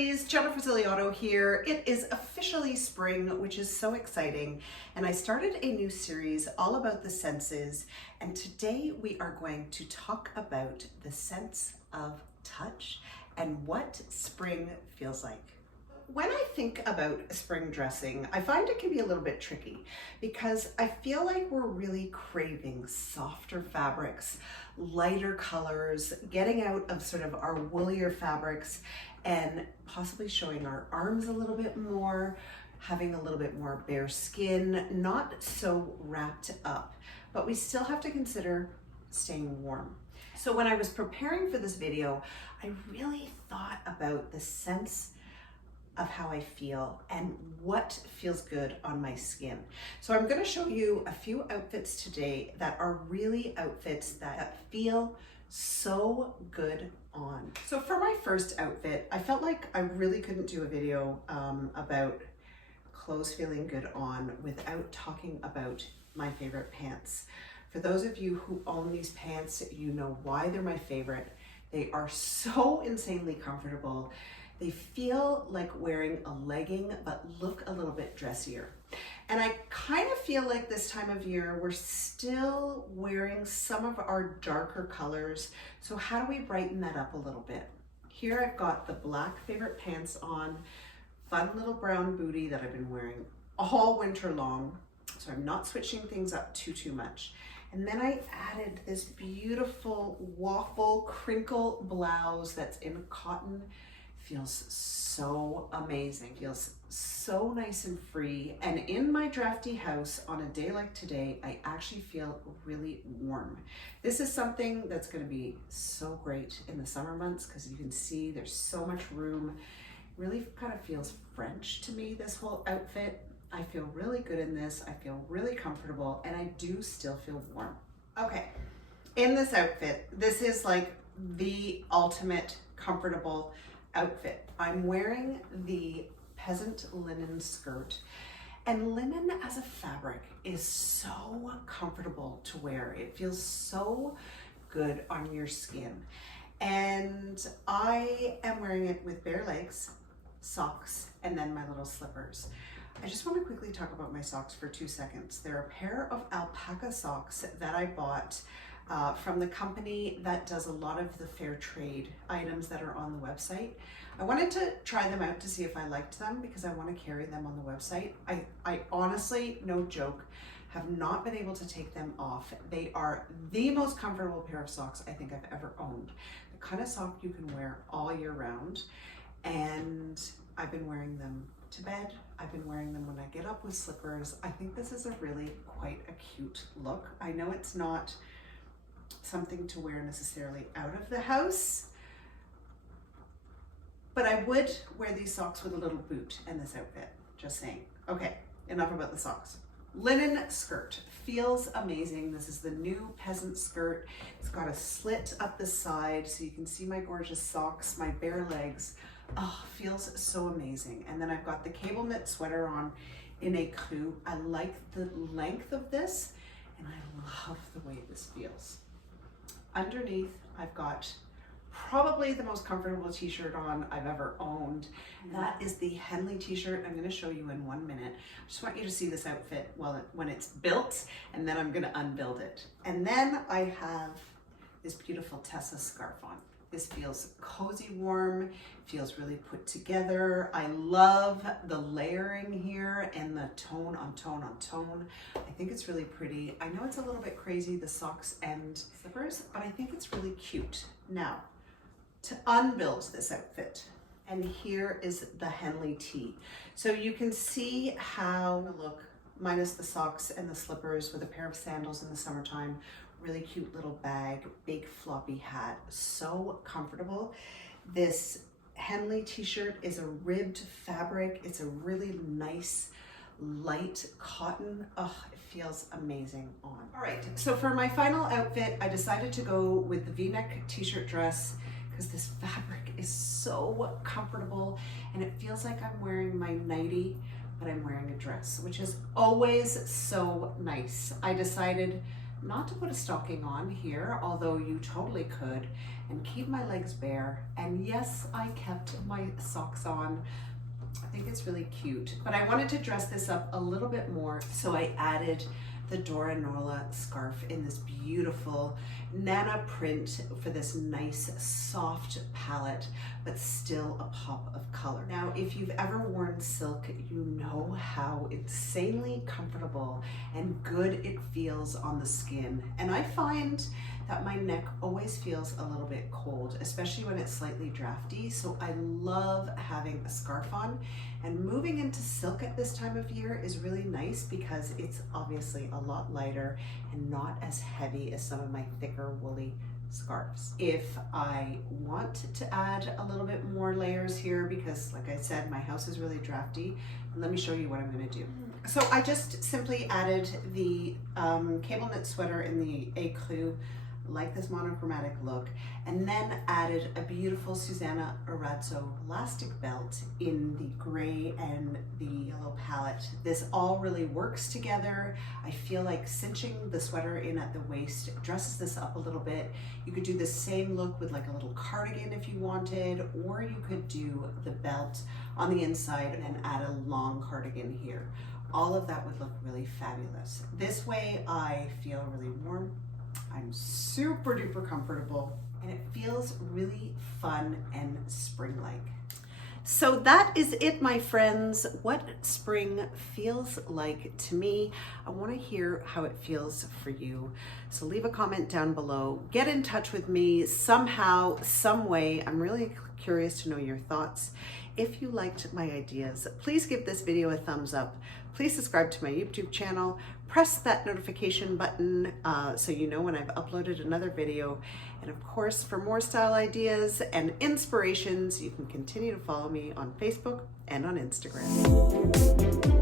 girlies, Jennifer Ziliotto here. It is officially spring, which is so exciting. And I started a new series all about the senses. And today we are going to talk about the sense of touch and what spring feels like. When I think about spring dressing, I find it can be a little bit tricky because I feel like we're really craving softer fabrics, lighter colors, getting out of sort of our woolier fabrics and possibly showing our arms a little bit more, having a little bit more bare skin, not so wrapped up, but we still have to consider staying warm. So when I was preparing for this video, I really thought about the sense of how I feel and what feels good on my skin. So I'm going to show you a few outfits today that are really outfits that feel so good on. So for my first outfit, I felt like I really couldn't do a video about clothes feeling good on without talking about my favorite pants. For those of you who own these pants, you know why they're my favorite. They are so insanely comfortable. They feel like wearing a legging, but look a little bit dressier. And I kind of feel like this time of year, we're still wearing some of our darker colors. So how do we brighten that up a little bit? Here I've got the black favorite pants on, fun little brown bootie that I've been wearing all winter long. So I'm not switching things up too much. And then I added this beautiful waffle crinkle blouse that's in cotton. Feels so amazing, feels so nice and free. And in my drafty house on a day like today, I actually feel really warm. This is something that's going to be so great in the summer months because you can see there's so much room. Really kind of feels French to me, this whole outfit. I feel really good in this. I feel really comfortable and I do still feel warm. Okay, in this outfit, this is like the ultimate comfortable outfit. I'm wearing the peasant linen skirt, and linen as a fabric is so comfortable to wear. It feels so good on your skin. And I am wearing it with bare legs, socks, and then my little slippers. I just want to quickly talk about my socks for 2 seconds. They're a pair of alpaca socks that I bought from the company that does a lot of the fair trade items that are on the website. I wanted to try them out to see if I liked them because I want to carry them on the website. I honestly, no joke, have not been able to take them off. They are the most comfortable pair of socks I think I've ever owned. The kind of sock you can wear all year round, and I've been wearing them to bed. I've been wearing them when I get up with slippers. I think this is a really quite a cute look. I know it's not something to wear necessarily out of the house, but I would wear these socks with a little boot in this outfit, just saying. Okay, enough about the socks. Linen skirt feels amazing. This is the new peasant skirt. It's got a slit up the side so you can see my gorgeous socks, my bare legs. Oh, feels so amazing. And then I've got the cable knit sweater on in a crew. I like the length of this and I love the way this feels. Underneath, I've got probably the most comfortable t-shirt on I've ever owned. That is the Henley t-shirt. I'm going to show you in 1 minute. I just want you to see this outfit when it's built, and then I'm going to unbuild it. And then I have this beautiful Tessa scarf on. This feels cozy warm, feels really put together. I love the layering here and the tone on tone on tone. I think it's really pretty. I know it's a little bit crazy, the socks and slippers, but I think it's really cute. Now, to unbuild this outfit, and here is the Henley tee. So you can see how the look, minus the socks and the slippers with a pair of sandals in the summertime, really cute little bag, big floppy hat, so comfortable. This Henley t-shirt is a ribbed fabric. It's a really nice light cotton. Oh, it feels amazing on. All right, so for my final outfit, I decided to go with the V-neck t-shirt dress because this fabric is so comfortable and it feels like I'm wearing my nightie, but I'm wearing a dress, which is always so nice. I decided not to put a stocking on here, although you totally could, and keep my legs bare. And yes, I kept my socks on. I think it's really cute, but I wanted to dress this up a little bit more, so I added the Dora Nola scarf in this beautiful Nana print for this nice soft palette, but still a pop of color. Now, if you've ever worn silk, you know how insanely comfortable and good it feels on the skin. And I find that my neck always feels a little bit cold, especially when it's slightly drafty. So I love having a scarf on, and moving into silk at this time of year is really nice because it's obviously a lot lighter and not as heavy as some of my thicker woolly scarves. If I want to add a little bit more layers here, because like I said, my house is really drafty, let me show you what I'm going to do. So I just simply added the cable knit sweater in the écru, like this monochromatic look, and then added a beautiful Susanna Arazzo elastic belt in the gray and the yellow palette. This all really works together. I feel like cinching the sweater in at the waist dresses this up a little bit. You could do the same look with like a little cardigan if you wanted, or you could do the belt on the inside and add a long cardigan here. All of that would look really fabulous. This way I feel really warm, I'm super duper comfortable, and it feels really fun and spring-like. So that is it, my friends. What spring feels like to me. I want to hear how it feels for you. So leave a comment down below. Get in touch with me somehow, some way. I'm really curious to know your thoughts. If you liked my ideas, please give this video a thumbs up. Please subscribe to my YouTube channel. Press that notification button so you know when I've uploaded another video. And of course, for more style ideas and inspirations, you can continue to follow me on Facebook and on Instagram.